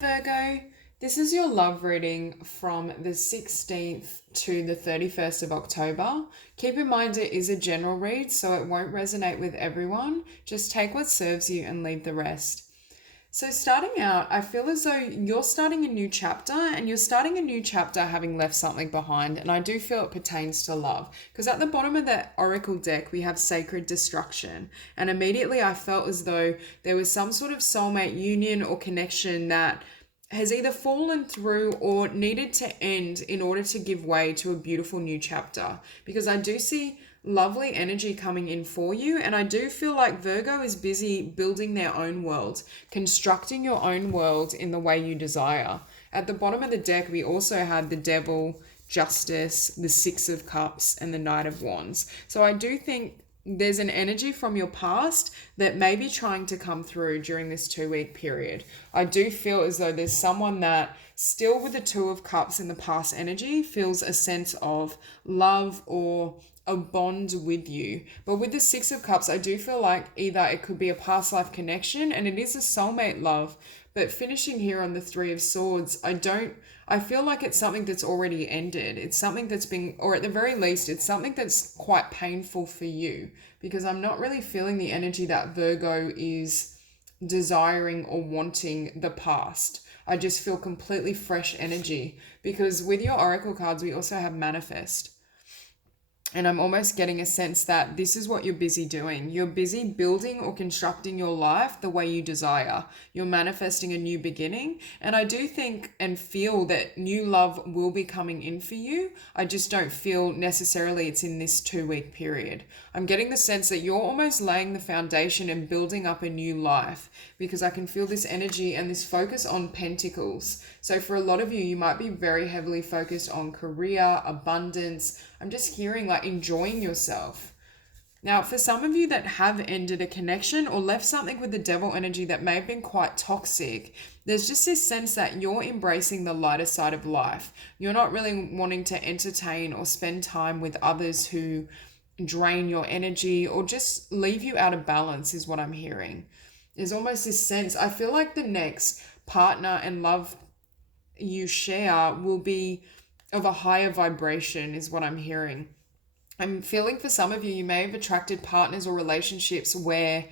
Virgo, this is your love reading from the 16th to the 31st of October. Keep in mind it is a general read, so it won't resonate with everyone. Just take what serves you and leave the rest. So, starting out, I feel as though you're starting a new chapter and you're starting a new chapter having left something behind. And I do feel it pertains to love because at the bottom of the Oracle deck, we have sacred destruction. And immediately I felt as though there was some sort of soulmate union or connection that has either fallen through or needed to end in order to give way to a beautiful new chapter. Because I do see lovely energy coming in for you. And I do feel like Virgo is busy building their own world, constructing your own world in the way you desire. At the bottom of the deck, we also had the Devil, Justice, the Six of Cups, and the Knight of Wands. So I do think there's an energy from your past that may be trying to come through during this 2 week period. I do feel as though there's someone that still with the Two of Cups in the past energy feels a sense of love or a bond with you. But with the Six of Cups, I do feel like either it could be a past life connection and it is a soulmate love, but finishing here on the Three of Swords, I feel like it's something that's already ended. It's something that's been, or at the very least, it's something that's quite painful for you because I'm not really feeling the energy that Virgo is desiring or wanting the past. I just feel completely fresh energy because with your oracle cards, we also have manifest. And I'm almost getting a sense that this is what you're busy doing. You're busy building or constructing your life the way you desire. You're manifesting a new beginning. And I do think and feel that new love will be coming in for you. I just don't feel necessarily it's in this 2 week period. I'm getting the sense that you're almost laying the foundation and building up a new life because I can feel this energy and this focus on pentacles. So for a lot of you, you might be very heavily focused on career, abundance. I'm just hearing like enjoying yourself. Now, for some of you that have ended a connection or left something with the Devil energy that may have been quite toxic, there's just this sense that you're embracing the lighter side of life. You're not really wanting to entertain or spend time with others who drain your energy or just leave you out of balance, is what I'm hearing. There's almost this sense, I feel like the next partner and love you share will be of a higher vibration, is what I'm hearing. I'm feeling for some of you, you may have attracted partners or relationships where,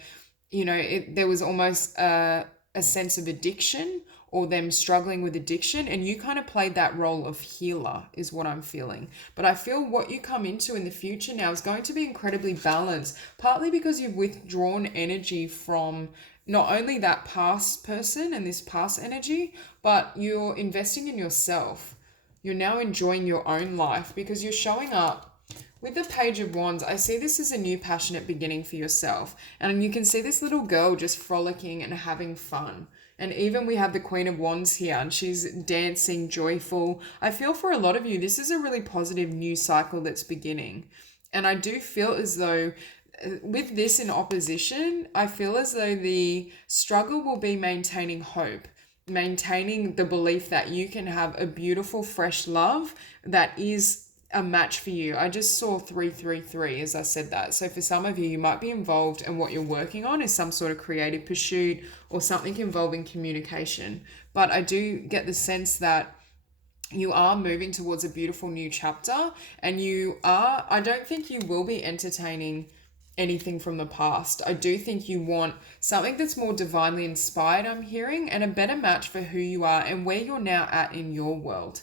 there was almost a sense of addiction or them struggling with addiction, and you kind of played that role of healer, is what I'm feeling. But I feel what you come into in the future now is going to be incredibly balanced, partly because you've withdrawn energy from not only that past person and this past energy, but you're investing in yourself. You're now enjoying your own life because you're showing up. With the Page of Wands, I see this as a new passionate beginning for yourself. And you can see this little girl just frolicking and having fun. And even we have the Queen of Wands here and she's dancing, joyful. I feel for a lot of you, this is a really positive new cycle that's beginning. And I do feel as though with this in opposition, I feel as though the struggle will be maintaining hope, maintaining the belief that you can have a beautiful, fresh love that is a match for you. I just saw 333 as I said that. So for some of you, you might be involved and what you're working on is some sort of creative pursuit or something involving communication. But I do get the sense that you are moving towards a beautiful new chapter and I don't think you will be entertaining anything from the past. I do think you want something that's more divinely inspired, I'm hearing, and a better match for who you are and where you're now at in your world.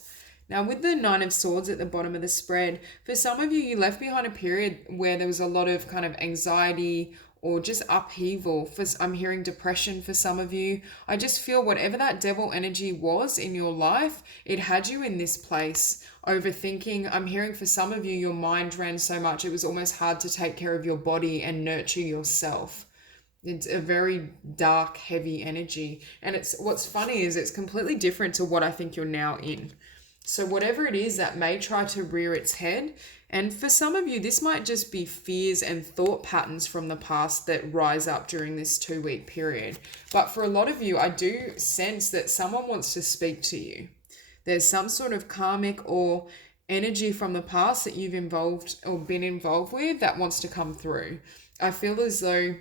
Now, with the Nine of Swords at the bottom of the spread, for some of you, you left behind a period where there was a lot of kind of anxiety or just upheaval. I'm hearing depression for some of you. I just feel whatever that devil energy was in your life, it had you in this place, overthinking. I'm hearing for some of you, your mind ran so much, it was almost hard to take care of your body and nurture yourself. It's a very dark, heavy energy. And what's funny is it's completely different to what I think you're now in. So whatever it is that may try to rear its head, and for some of you, this might just be fears and thought patterns from the past that rise up during this 2 week period. But for a lot of you, I do sense that someone wants to speak to you. There's some sort of karmic or energy from the past that you've involved or been involved with that wants to come through. I feel as though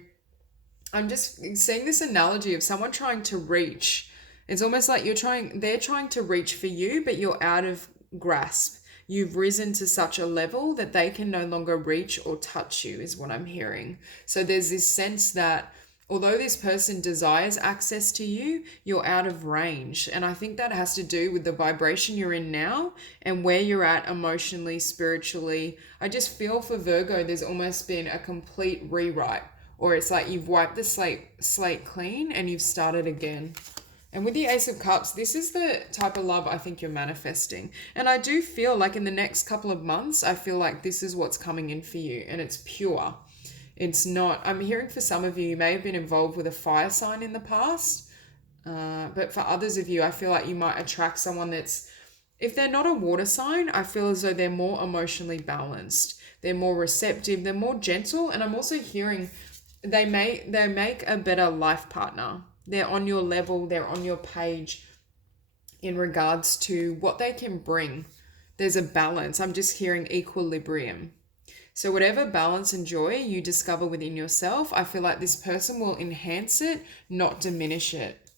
I'm just seeing this analogy of someone trying to reach It's almost like they're trying to reach for you, but you're out of grasp. You've risen to such a level that they can no longer reach or touch you, is what I'm hearing. So there's this sense that although this person desires access to you, you're out of range. And I think that has to do with the vibration you're in now and where you're at emotionally, spiritually. I just feel for Virgo, there's almost been a complete rewrite, or it's like you've wiped the slate clean and you've started again. And with the Ace of Cups, this is the type of love I think you're manifesting. And I do feel like in the next couple of months, I feel like this is what's coming in for you, and it's pure. It's not, I'm hearing for some of you, you may have been involved with a fire sign in the past. But for others of you, I feel like you might attract someone that's, if they're not a water sign, I feel as though they're more emotionally balanced. They're more receptive, they're more gentle. And I'm also hearing they make a better life partner. They're on your level, they're on your page in regards to what they can bring. There's a balance. I'm just hearing equilibrium. So whatever balance and joy you discover within yourself, I feel like this person will enhance it, not diminish it.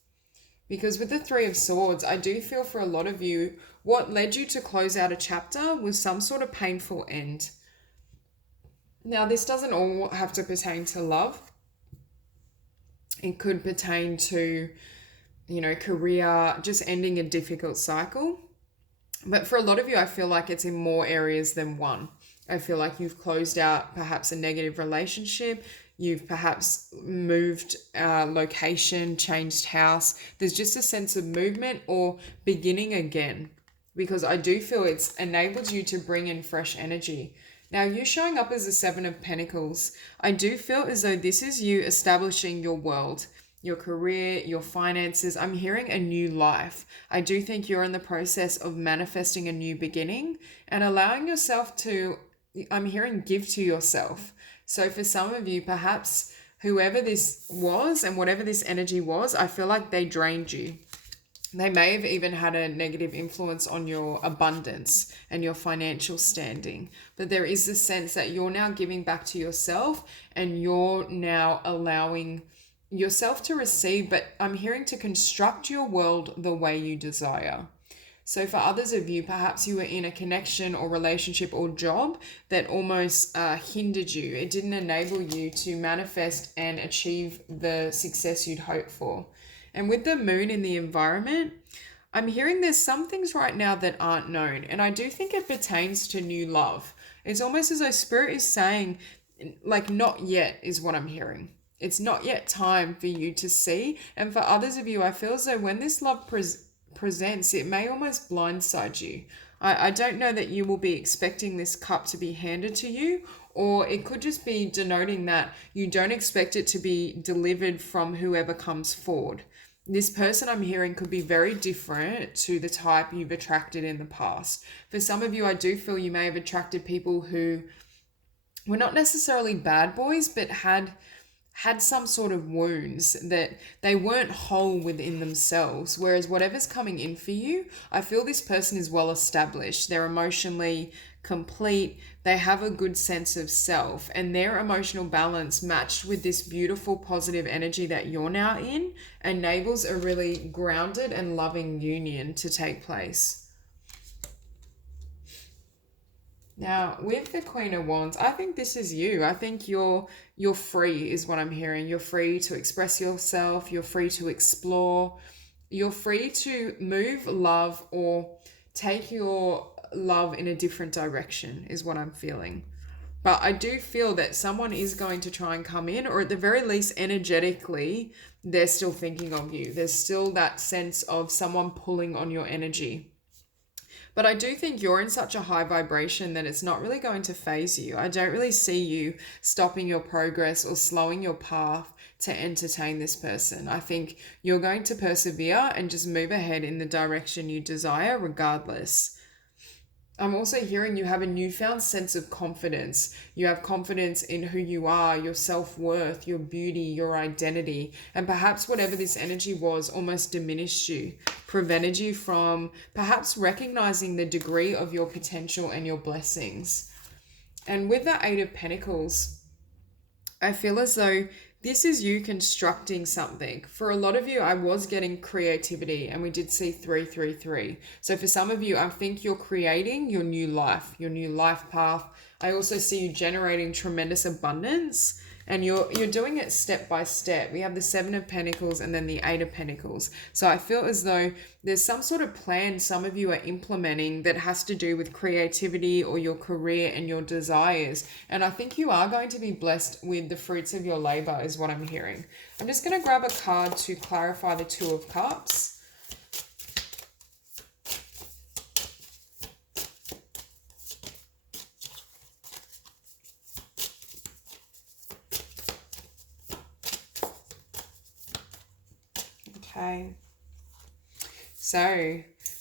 Because with the Three of Swords, I do feel for a lot of you, what led you to close out a chapter was some sort of painful end. Now, this doesn't all have to pertain to love. It could pertain to, career, just ending a difficult cycle. But for a lot of you, I feel like it's in more areas than one. I feel like you've closed out perhaps a negative relationship. You've perhaps moved location, changed house. There's just a sense of movement or beginning again, because I do feel it's enabled you to bring in fresh energy. Now, you showing up as the Seven of Pentacles, I do feel as though this is you establishing your world, your career, your finances. I'm hearing a new life. I do think you're in the process of manifesting a new beginning and allowing yourself to, I'm hearing, give to yourself. So for some of you, perhaps whoever this was and whatever this energy was, I feel like they drained you. They may have even had a negative influence on your abundance and your financial standing. But there is this sense that you're now giving back to yourself and you're now allowing yourself to receive, but I'm hearing to construct your world the way you desire. So for others of you, perhaps you were in a connection or relationship or job that almost hindered you. It didn't enable you to manifest and achieve the success you'd hoped for. And with the moon in the environment, I'm hearing there's some things right now that aren't known. And I do think it pertains to new love. It's almost as though Spirit is saying, like, not yet is what I'm hearing. It's not yet time for you to see. And for others of you, I feel as though when this love presents, it may almost blindside you. I don't know that you will be expecting this cup to be handed to you, or it could just be denoting that you don't expect it to be delivered from whoever comes forward. This person I'm hearing could be very different to the type you've attracted in the past. For some of you, I do feel you may have attracted people who were not necessarily bad boys, but had some sort of wounds, that they weren't whole within themselves. Whereas whatever's coming in for you, I feel this person is well established. They're emotionally complete. They have a good sense of self, and their emotional balance matched with this beautiful positive energy that you're now in enables a really grounded and loving union to take place. Now, with the Queen of Wands, I think this is you. I think you're free is what I'm hearing. You're free to express yourself. You're free to explore. You're free to move, love, or take your love in a different direction is what I'm feeling. But I do feel that someone is going to try and come in, or at the very least energetically, they're still thinking of you. There's still that sense of someone pulling on your energy. But I do think you're in such a high vibration that it's not really going to phase you. I don't really see you stopping your progress or slowing your path to entertain this person. I think you're going to persevere and just move ahead in the direction you desire regardless. I'm also hearing you have a newfound sense of confidence. You have confidence in who you are, your self-worth, your beauty, your identity, and perhaps whatever this energy was almost diminished you, prevented you from perhaps recognizing the degree of your potential and your blessings. And with the Eight of Pentacles, I feel as though this is you constructing something. For a lot of you, I was getting creativity, and we did see 333. So for some of you, I think you're creating your new life path. I also see you generating tremendous abundance, and you're doing it step by step. We have the 7 of Pentacles and then the 8 of Pentacles. So I feel as though there's some sort of plan some of you are implementing that has to do with creativity or your career and your desires. And I think you are going to be blessed with the fruits of your labor, is what I'm hearing. I'm just going to grab a card to clarify the 2 of Cups. Okay, so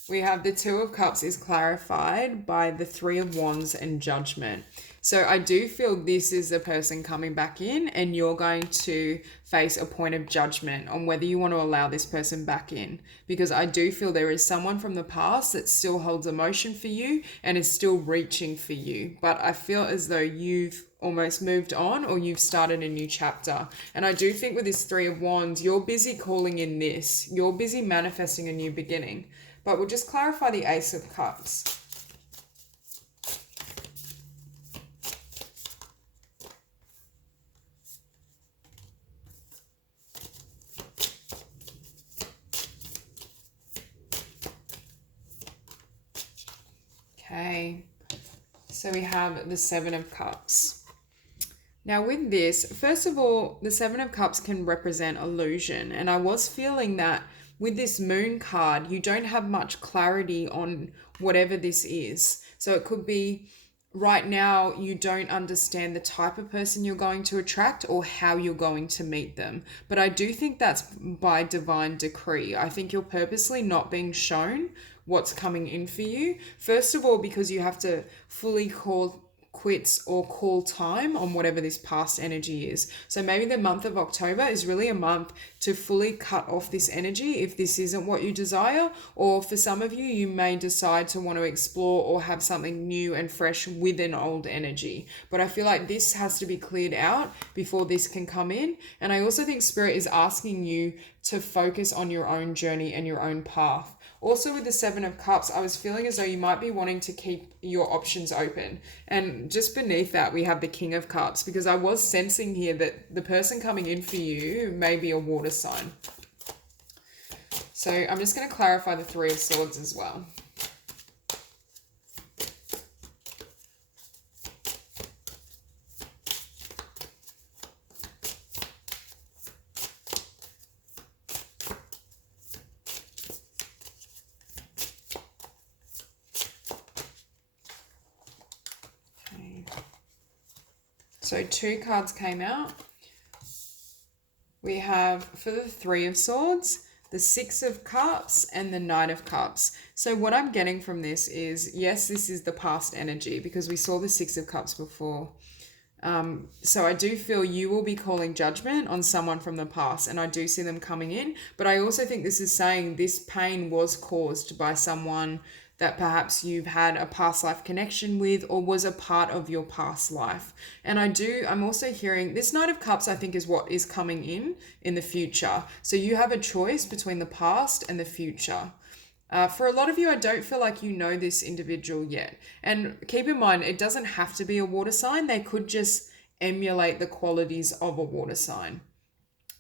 we have the 2 of Cups is clarified by the 3 of Wands and Judgment. So I do feel this is the person coming back in, and you're going to face a point of judgment on whether you want to allow this person back in, because I do feel there is someone from the past that still holds emotion for you and is still reaching for you. But I feel as though you've almost moved on, or you've started a new chapter. And I do think with this 3 of Wands, you're busy calling in this. You're busy manifesting a new beginning. But we'll just clarify the Ace of Cups. Okay, so we have the 7 of Cups. Now with this, first of all, the 7 of Cups can represent illusion. And I was feeling that with this Moon card, you don't have much clarity on whatever this is. So it could be right now you don't understand the type of person you're going to attract or how you're going to meet them. But I do think that's by divine decree. I think you're purposely not being shown what's coming in for you. First of all, because you have to fully call quits or call time on whatever this past energy is. So maybe the month of October is really a month to fully cut off this energy if this isn't what you desire. Or for some of you, you may decide to want to explore or have something new and fresh with an old energy. But I feel like this has to be cleared out before this can come in. And I also think Spirit is asking you to focus on your own journey and your own path. Also with the 7 of Cups, I was feeling as though you might be wanting to keep your options open. And just beneath that, we have the King of Cups, because I was sensing here that the person coming in for you may be a water sign. So I'm just going to clarify the 3 of Swords as well. So 2 cards came out. We have, for the 3 of Swords, the 6 of Cups and the Knight of Cups. So what I'm getting from this is, yes, this is the past energy, because we saw the 6 of Cups before. So I do feel you will be calling judgment on someone from the past, and I do see them coming in. But I also think this is saying this pain was caused by someone that perhaps you've had a past life connection with, or was a part of your past life. And I'm also hearing this Knight of Cups, I think, is what is coming in the future. So you have a choice between the past and the future. For a lot of you, I don't feel like you know this individual yet. And keep in mind, it doesn't have to be a water sign. They could just emulate the qualities of a water sign.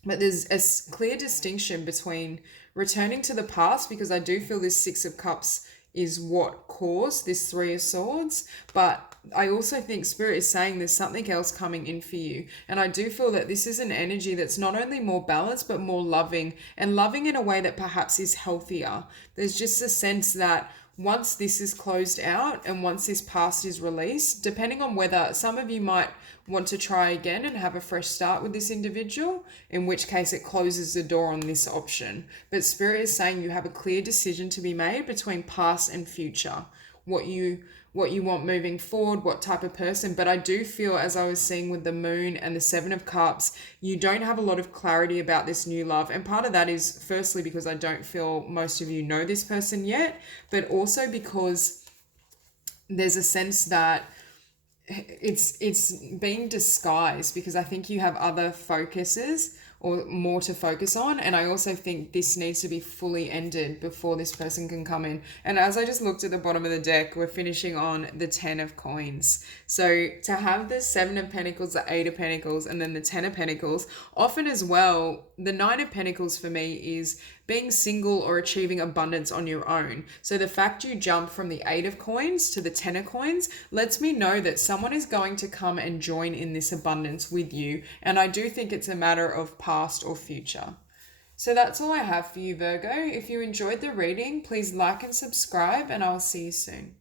But there's a clear distinction between returning to the past, because I do feel this 6 of Cups is what caused this 3 of Swords. But I also think Spirit is saying there's something else coming in for you. And I do feel that this is an energy that's not only more balanced, but more loving, and loving in a way that perhaps is healthier. There's just a sense that once this is closed out and once this past is released, depending on whether some of you might want to try again and have a fresh start with this individual, in which case it closes the door on this option. But Spirit is saying you have a clear decision to be made between past and future, what you want moving forward, what type of person. But I do feel, as I was seeing with the Moon and the 7 of Cups, you don't have a lot of clarity about this new love. And part of that is firstly because I don't feel most of you know this person yet, but also because there's a sense that it's being disguised because I think you have other focuses or more to focus on, and I also think this needs to be fully ended before this person can come in. And as I just looked at the bottom of the deck, we're finishing on the 10 of coins. So to have the 7 of pentacles, the 8 of pentacles, and then the 10 of pentacles, often as well, the 9 of pentacles for me is being single or achieving abundance on your own. So the fact you jump from the 8 of coins to the 10 of coins lets me know that someone is going to come and join in this abundance with you. And I do think it's a matter of past or future. So that's all I have for you, Virgo. If you enjoyed the reading, please like and subscribe, and I'll see you soon.